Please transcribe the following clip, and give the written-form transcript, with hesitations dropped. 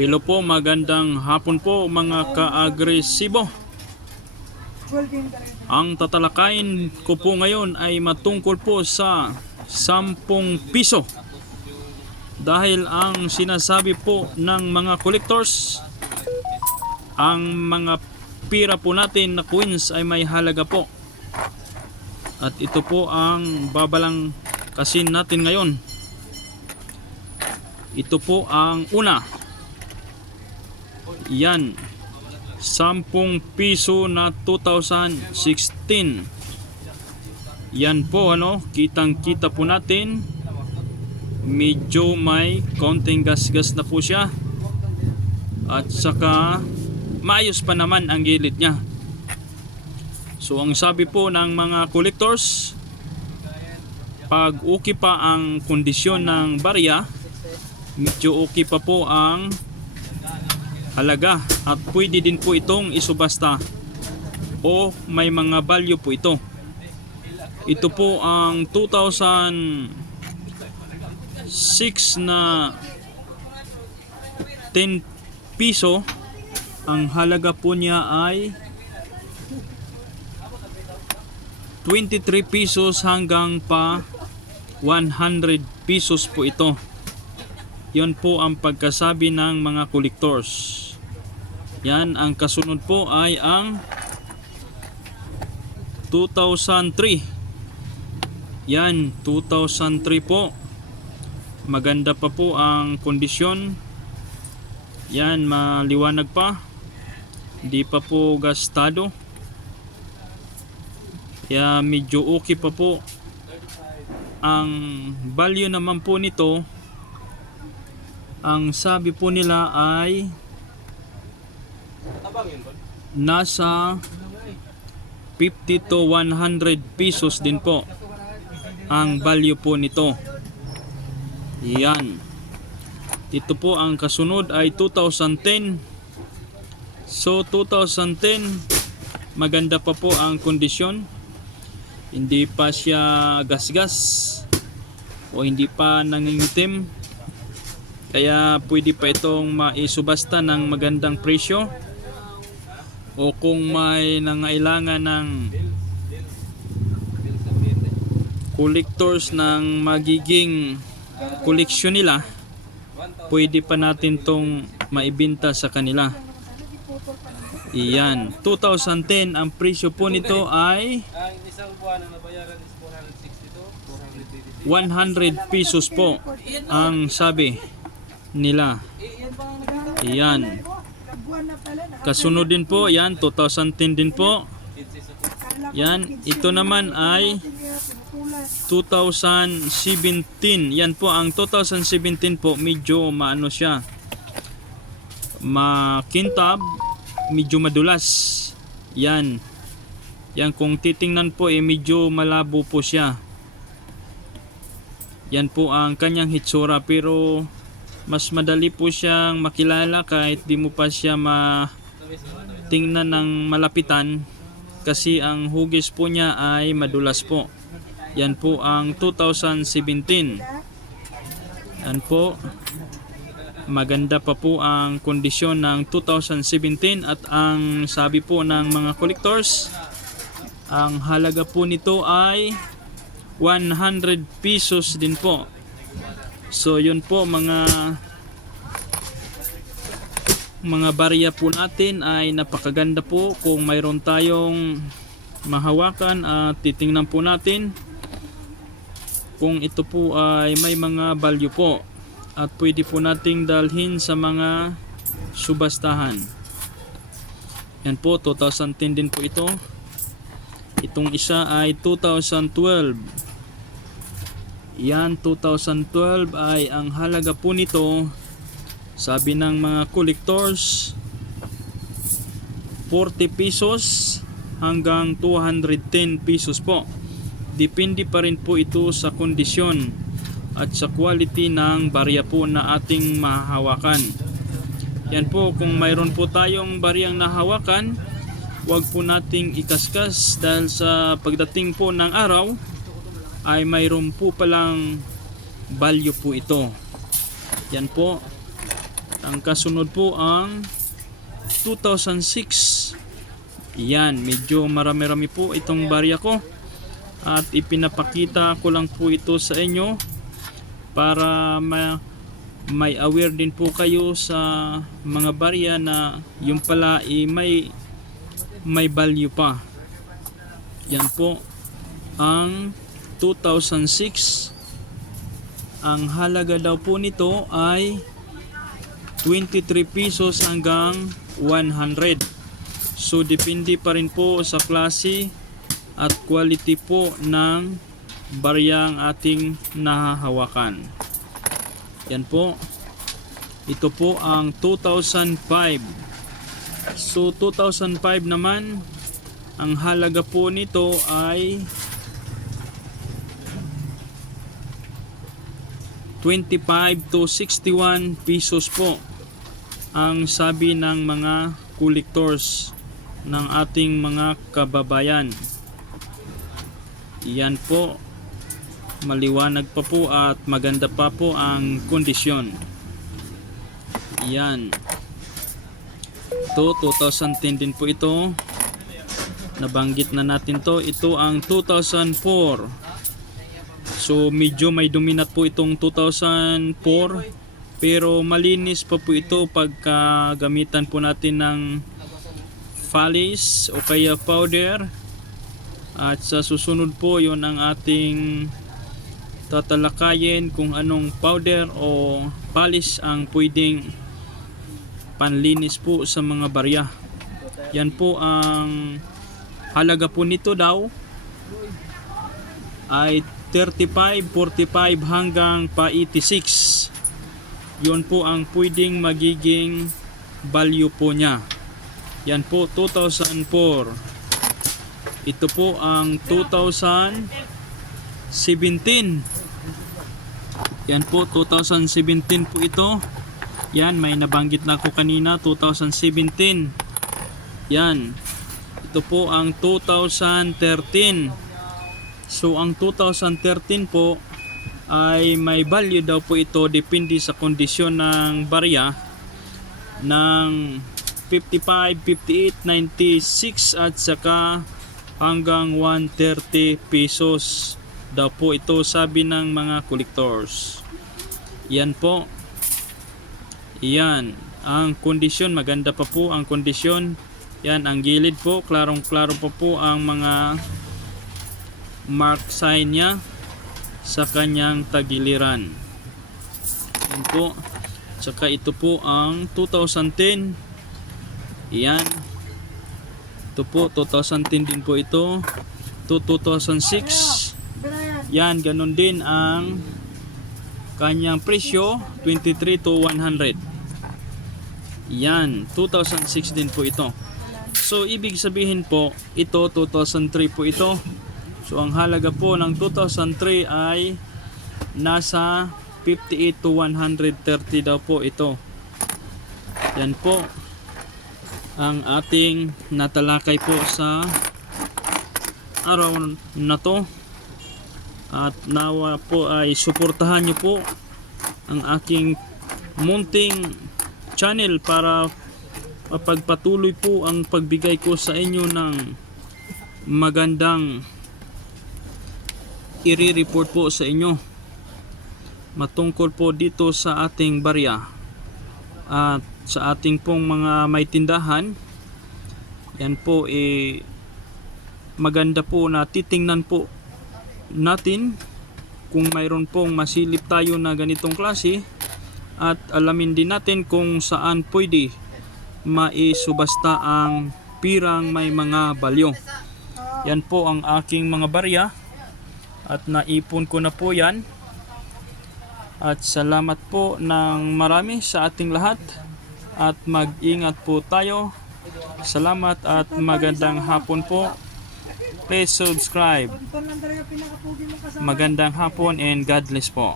Hello po, magandang hapon po mga ka-agresibo. Ang tatalakayin ko po ngayon ay matungkol po sa 10 piso. Dahil ang sinasabi po ng mga collectors, ang mga pira po natin na coins ay may halaga po. At ito po ang babalang kasin natin ngayon. Ito po ang una. Yan, 10 piso na 2016. Yan po, kitang kita po natin. Medyo may konting gas-gas na po siya. At saka maayos pa naman ang gilid niya. So ang sabi po ng mga collectors, pag okay pa ang kondisyon ng barya, medyo okay pa po ang halaga at pwede din po itong isubasta o may mga value po ito. Ito po ang 2006 na 10 piso. Ang halaga po niya ay 23 pesos hanggang pa 100 pesos po ito. Yon po ang pagkasabi ng mga collectors. Yan, ang kasunod po ay ang 2003. Yan, 2003 po. Maganda pa po ang kondisyon. Yan, maliwanag pa. Hindi pa po gastado. Kaya medyo okay pa po. Ang value naman po nito, ang sabi po nila ay nasa 50 to 100 pesos din po ang value po nito. Yan. Ito po ang kasunod ay 2010. So 2010, maganda pa po ang kondisyon. Hindi pa siya gasgas o hindi pa nangingitim. Kaya pwede pa itong maisubasta ng magandang presyo. O kung may nangailangan ng collectors ng magiging koleksyon nila, pwede pa natin itong maibenta sa kanila. Iyan, 2010 ang presyo po nito ay 100 pesos po ang sabi nila. Iyan. Kasunod din po, yan 2010 din po. Yan, ito naman ay 2017. Yan po ang 2017 po, medyo maano siya, makintab, medyo madulas. Yan. Yan, kung titingnan po medyo malabo po siya. Yan po ang kanyang hitsura, pero mas madali po siyang makilala kahit di mo pa siya matingnan ng malapitan, kasi ang hugis po niya ay madulas po. Yan po ang 2017. Yan po, maganda pa po ang kondisyon ng 2017. At ang sabi po ng mga collectors, ang halaga po nito ay 100 pesos din po. So yun po, mga barya po natin ay napakaganda po. Kung mayroon tayong mahawakan at titingnan po natin kung ito po ay may mga value po, at pwede po nating dalhin sa mga subastahan. Yan po, 2010 din po ito. Itong isa ay 2012. Yan, 2012 ay ang halaga po nito, sabi ng mga collectors, 40 pesos hanggang 210 pesos po. Depende pa rin po ito sa kondisyon at sa quality ng barya po na ating mahahawakan. Yan po, kung mayroon po tayong baryang nahawakan, huwag po nating ikaskas, dahil sa pagdating po ng araw ay mayroon po palang value po ito. Yan po. ang kasunod po ang 2006. Yan, medyo marami-rami po itong barya ko. At ipinapakita ko lang po ito sa inyo para may aware din po kayo sa mga barya na yung pala may value pa. Yan po ang 2006. Ang halaga daw po nito ay 23 pesos hanggang 100. So depende pa rin po sa klase at quality po ng baryang ating nahahawakan. Yan po. Ito po ang 2005. So 2005 naman, ang halaga po nito ay 25 to 61 pesos po ang sabi ng mga collectors ng ating mga kababayan. Yan po, maliwanag pa po at maganda pa po ang kondisyon. Yan. Ito 2010 din po ito. Nabanggit na natin to. Ito ang 2004. So medyo may dominat po itong 2004, pero malinis pa po ito pagka gamitan po natin ng polish o kaya powder. At sa susunod po yon ang ating tatalakayin kung anong powder o polish ang pwedeng panlinis po sa mga barya. Yan po ang halaga po nito daw ay 35, 45 hanggang pa 86. Yun po ang pwedeng magiging value po niya. Yan po 2004. Ito po ang 2017. Yan po 2017 po ito. Yan, may nabanggit na ako kanina, 2017. Yan. Ito po ang 2013. So ang 2013 po ay may value daw po ito, depende sa kondisyon ng barya, ng 55, 58, 96 at saka hanggang 130 pesos daw po ito, sabi ng mga collectors. Yan po. Yan ang kondisyon, maganda pa po ang kondisyon. Yan ang gilid po, klarong klaro pa po ang mga mark sign niya sa kanyang tagiliran. Yan po. Tsaka ito po ang 2010. Yan. Ito po 2010 din po ito. To 2006. Yan, ganun din ang kanyang presyo, 23 to 100. Yan, 2006 din po ito. So ibig sabihin po, ito 2003 po ito. So ang halaga po ng 2003 ay nasa 58 to 130 daw po ito. Yan po ang ating natalakay po sa araw na to. At nawa po ay suportahan nyo po ang aking munting channel para mapagpatuloy po ang pagbigay ko sa inyo ng magandang i-report po sa inyo matungkol po dito sa ating barya at sa ating pong mga may tindahan. Yan po maganda po na titingnan po natin kung mayroon pong masilip tayo na ganitong klase, at alamin din natin kung saan pwede maisubasta ang pirang may mga balyo. Yan po ang aking mga barya at naipon ko na po yan. At salamat po ng marami sa ating lahat at mag-ingat po tayo. Salamat at magandang hapon po. Please subscribe. Magandang hapon and God bless po.